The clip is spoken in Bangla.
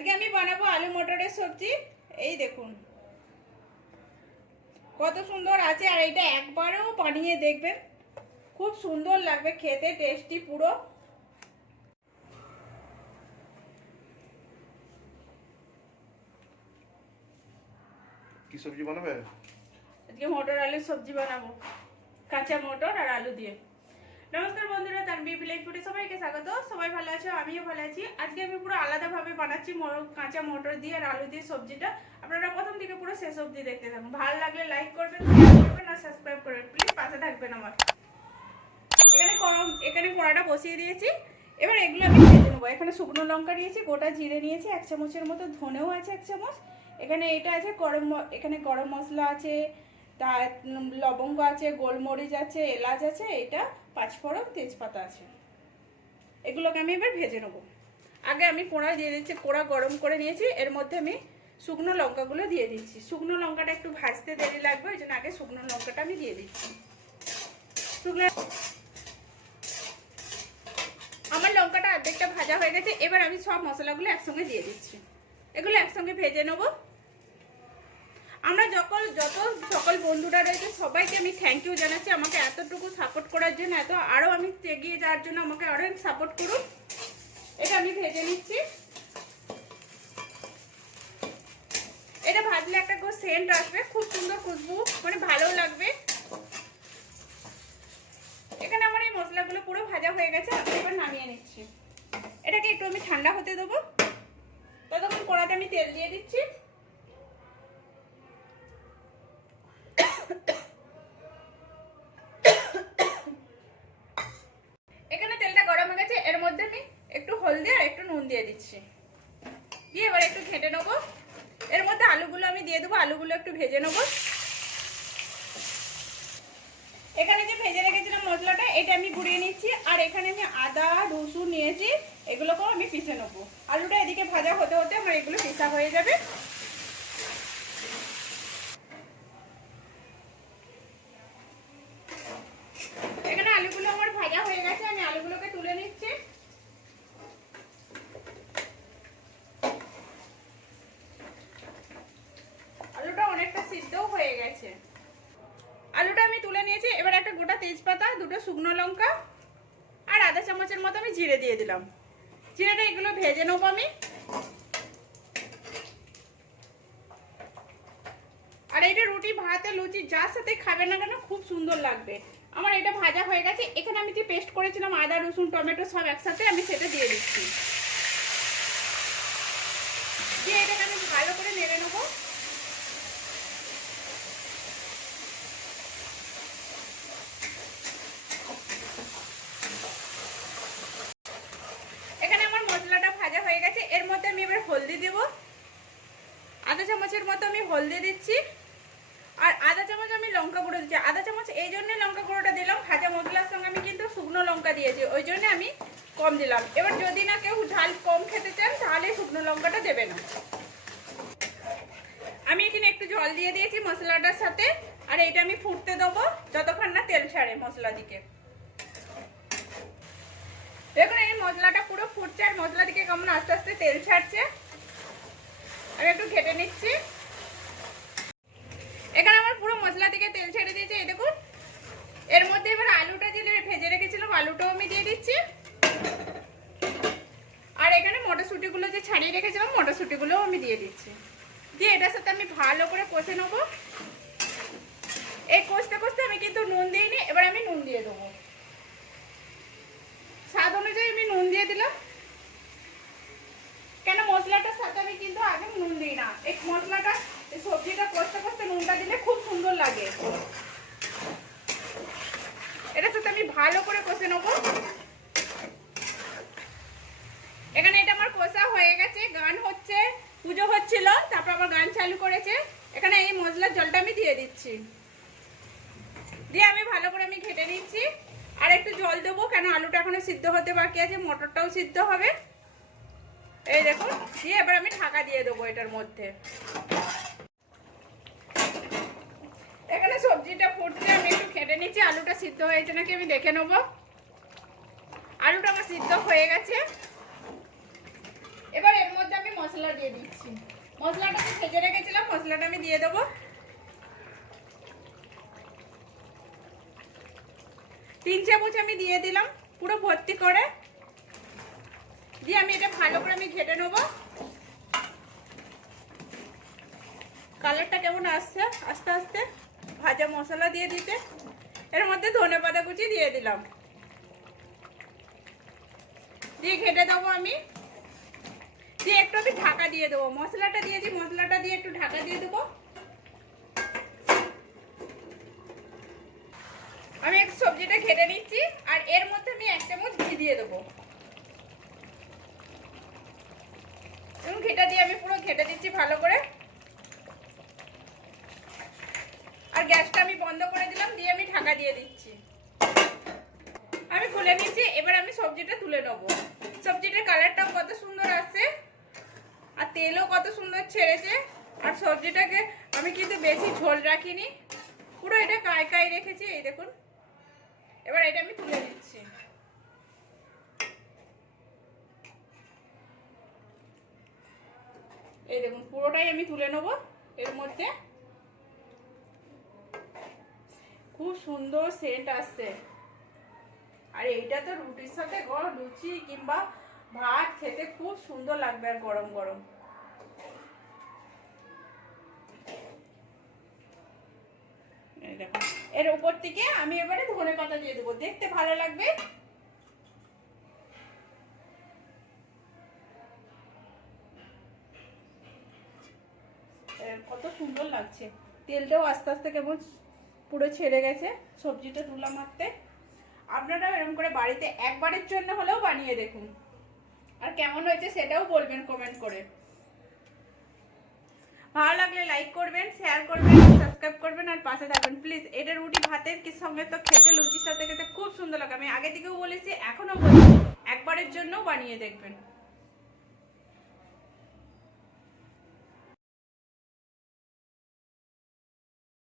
আজকে আমি বানাবো আলু মটরের সবজি। এই দেখুন। কত সুন্দর আছে আর এটা একবারও বানিয়ে দেখবেন। খুব সুন্দর লাগবে খেতে টেস্টি পুরো। কি সবজি বানাবে? আজকে মটর আলুর সবজি বানাবো। কাঁচা মটর আর আলু দিয়ে। নমস্কার বন্ধুরা, তার বি প্লেট ফুটে সবাইকে স্বাগত। সবাই ভালো আছো? আমিও ভালো আছি। আজকে আমি পুরো আলাদাভাবে বানাচ্ছি কাঁচা মটর দিয়ে আর আলু দিয়ে সবজিটা। আপনারা প্রথম থেকে পুরো শেষ অবধি দেখতে থাকুন। ভালো লাগলে লাইক করবেন শেয়ার করবেন আর সাবস্ক্রাইব করবেন। প্লিজ পাশে থাকবেন আমার। এখানে গরম এখানে কড়াটা বসিয়ে দিয়েছি। এবার এগুলো আমি ভেজে নেব। এখানে শুকনো লঙ্কা নিয়েছি, গোটা জিরে নিয়েছি, এক চামচের মতো ধনেও আছে এক চামচ। এখানে এটা আছে গরম এখানে গরম মশলা আছে উম, লবঙ্গ আছে গোলমরিচ আছে এলাচ আছে এটা পাঁচফোড়ন তেজপাতা আছে। এগুলোকে আমি এবার ভেজে নেব। আগে আমি কোড়া দিয়ে দিচ্ছি কোড়া গরম করে নিয়েছি এর মধ্যে আমি শুকনো লঙ্কাগুলো দিয়ে দিচ্ছি। শুকনো লঙ্কাটা একটু ভাজতে দেরি লাগবে ওই জন্য আগে শুকনো লঙ্কাটা আমি দিয়ে দিচ্ছি। শুকনো আমার লঙ্কাটা অর্ধেকটা ভাজা হয়ে গেছে এবার আমি সব মশলাগুলো একসঙ্গে দিয়ে দিচ্ছি। এগুলো একসঙ্গে ভেজে নেব। আমরা যখন যত সকল বন্ধুরা রয়েছে, সবাইকে আমি থ্যাংক ইউ জানাচ্ছি। আমাকে এতটুকু সাপোর্ট করার জন্য, এত আরও আমি এগিয়ে যাওয়ার জন্য আমাকে আরও সাপোর্ট করুন। এটা আমি ভেজে নিচ্ছি। এটা ভাজলে একটা সেন্ট আসবে, খুব সুন্দর খুশবু মানে ভালো লাগবে। এখানে আমার এই মশলাগুলো পুরো ভাজা হয়ে গেছে, আমি এবার নামিয়ে নিচ্ছি। এটাকে একটু আমি ঠান্ডা হতে দেবো। ততক্ষণ কড়াতে আমি তেল দিয়ে দিচ্ছি এখানে তেলটা গরম হয়ে গেছে এর মধ্যে আমি একটু হলদি আর একটু নুন দিয়ে দিচ্ছি। দিয়ে এবার একটু ঘেঁটে নেব। এর মধ্যে আলুগুলো আমি দিয়ে দেবো, আলুগুলো একটু ভেজে নেব। এখানে যে ভেজে রেখেছিলাম মশলাটা, এটা আমি গুঁড়িয়ে নিচ্ছি, আর এখানে আমি আদা, রসুন নিয়েছি, এগুলোকেও আমি পিষে নেব। আলুটা এদিকে ভাজা হতে হতে আমার এগুলো পিসা হয়ে যাবে এখানে আলুগুলো আমার ভাজা হয়ে গেছে আমি আলুগুলোকে তুলে নিচ্ছি আলুটা অনেকটা সিদ্ধও হয়ে গেছে আলুটা আমি তুলে নিয়েছি এবার একটা গোটা তেজপাতা দুটো শুকনো লঙ্কা আর আধা চামচের মতো আমি জিরে দিয়ে দিলাম। জিরেটা এগুলো ভেজে নেব আমি। আর এটা রুটি, ভাতে লুচি যার সাথে খাবে না কেন খুব সুন্দর লাগবে। আমার এটা ভাজা হয়ে গেছে, এখানে আমি যে পেস্ট করেছিলাম, আদা, রসুন, টমেটো সব একসাথে আমি সেটা দিয়ে দিচ্ছি। দিয়ে এটাকে আমি ভালো করে নেড়ে নেব এখানে আমার মশলাটা ভাজা হয়ে গেছে এর মধ্যে আমি এবার হলদি দেব আধা চামচের মতো আমি হলদি দিচ্ছি আর আধা চামচ আমি লঙ্কা গুঁড়ো দিচ্ছি আধা চামচ এই জন্য লঙ্কা গুঁড়োটা দিলাম। ভাজা মশলার সঙ্গে আমি কিন্তু শুকনো লঙ্কা দিয়েছি, ওই জন্য আমি কম দিলাম। এবার যদি না কেউ ঝাল কম খেতে চান, তাহলে শুকনো লঙ্কাটা দেবে না। আমি এখানে একটু জল দিয়ে দিয়েছি মশলাটার সাথে, আর এটা আমি ফুটতে দেবো, যতক্ষণ না তেল ছাড়ে মশলা দিকে। দেখুন, এই মশলাটা পুরো ফুটছে, আর মশলা দিকে কেমন আস্তে আস্তে তেল ছাড়ছে। আমি একটু ঘেটে নিচ্ছি। এখানে আমার পুরো মশলা থেকে তেল ছেড়ে দিয়েছে, এই দেখুন। এর মধ্যে এবার আলুটা যে ভেজে রেখেছিলাম, আলুটাও আমি দিয়ে দিচ্ছি। আর এখানে মটরশুঁটিগুলো যে ছাড়িয়ে রেখেছিলাম, মটরশুঁটিগুলোও আমি দিয়ে দিচ্ছি। দিয়ে এটার সাথে আমি ভালো করে কষে নেব। এই কষতে কষতে আমি কিন্তু নুন দিইনি, এবার আমি নুন দিয়ে দেবো। স্বাদ অনুযায়ী আমি নুন দিয়ে দিলাম। কেন মশলাটার সাথে আমি কিন্তু আগে নুন দিই না। এই মশলাটা এই সবজিটা কষতে কষতে নুনটা দিলে খুব সুন্দর লাগে। এটার সাথে আমি ভালো করে কষে নেব। এখানে এটা আমার কষা হয়ে গেছে, গান হচ্ছে, পুজো হচ্ছিল, তারপর আবার গান চালু করেছে। এখানে এই মশলার জলটা আমি দিয়ে দিচ্ছি। দিয়ে আমি ভালো করে আমি ঘেটে নিচ্ছি। আর একটু জল দেবো, কেন আলুটা এখনও সিদ্ধ হতে বাকি আছে, মটরটাও সিদ্ধ হবে। এই দেখুন দিয়ে এবার আমি ঢাকা দিয়ে দেবো এটার মধ্যে এখানে সবজিটা ফুটছে, আমি একটু খেটে নিচ্ছি। আলুটা সিদ্ধ হয়েছে নাকি আমি দেখে নেব। আলুটা আমার সিদ্ধ হয়ে গেছে। এবার এর মধ্যে আমি মশলা দিয়ে দিচ্ছি। মশলাটা তো ভেজে রেখেছিলাম, মশলাটা আমি দিয়ে দেবো। তিন চামচ আমি দিয়ে দিলাম, পুরো ভর্তি করে। দিয়ে আমি এটা ভালো করে আমি ঘেটে নেব। কালারটা কেমন আসছে? আস্তে আস্তে। ভাজা মশলা দিয়ে দিতে। এর মধ্যে ধনে পাতা কুচি দিয়ে দিলাম। দিয়ে ঘেটে দেবো আমি। দিয়ে একটু আমি ঢাকা দিয়ে দেবো। মশলাটা দিয়েছি, মশলাটা দিয়ে একটু ঢাকা দিয়ে দেবো। আমি একটু সবজিটা ঘেটে নিচ্ছি, আর এর মধ্যে আমি এক চামচ ঘি দিয়ে দেবো। ঘিটা দিয়ে আমি পুরো ঘেটে দিচ্ছি ভালো করে আর গ্যাসটা আমি বন্ধ করে দিলাম দিয়ে আমি ঢাকা দিয়ে দিচ্ছি। আমি খুলে নিচ্ছি এবার আমি সবজিটা তুলে নেব। সবজিটার কালারটাও কত সুন্দর আসছে আর তেলও কত সুন্দর ছেড়েছে। আর সবজিটাকে আমি কিন্তু বেশি ঝোল রাখিনি। পুরো এটা কায় কায় রেখেছি, এই দেখুন। এবার এটা আমি তুলে নিচ্ছি। এই দেখুন, পুরোটাই আমি তুলে নেব এর মধ্যে। খুব সুন্দর সেন্ট আসছে। আর এইটা তো রুটির সাথে গরম লুচি কিংবা ভাত খেতে খুব সুন্দর লাগবে আর গরম গরম। এর উপর থেকে আমি এবারে ধনে পাতা দিয়ে দেবো, দেখতে ভালো লাগবে। কত সুন্দর লাগছে। তেলটাও আস্তে আস্তে কেমন পুরো ছেড়ে গেছে, সবজিটা তুলা মারতে। আপনারাও এরকম করে বাড়িতে একবারের জন্য হলেও বানিয়ে দেখুন। আর কেমন হয়েছে সেটাও বলবেন কমেন্ট করে। ভালো লাগলে লাইক করবেন শেয়ার করবেন সাবস্ক্রাইব করবেন, আর পাশে থাকবেন। প্লিজ এটা রুটি ভাতের কি সঙ্গে তো খেতে, লুচির সাথে খেতে খুব সুন্দর লাগে। আমি আগে থেকেও বলেছি, এখনও বলছি, একবারের জন্য বানিয়ে দেখবেন।